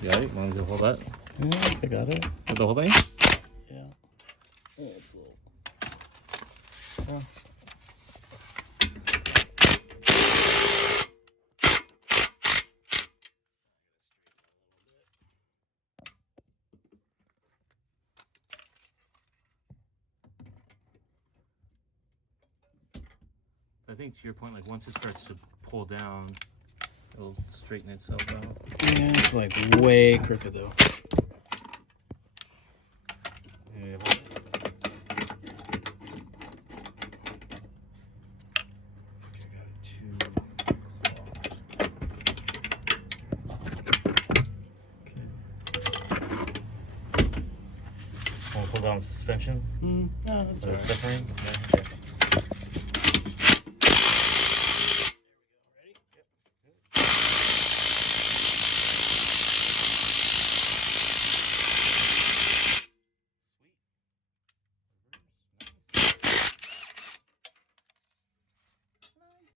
You got it? Want to hold that? Yeah, I got it. With the whole thing? Yeah. Oh, it's a little. Oh. I think to your point, like once it starts to pull down, it'll straighten itself out. Yeah, it's like way crooked though. Yeah, want to pull down the suspension? No, that's Or the alright. subframe? Yeah, okay.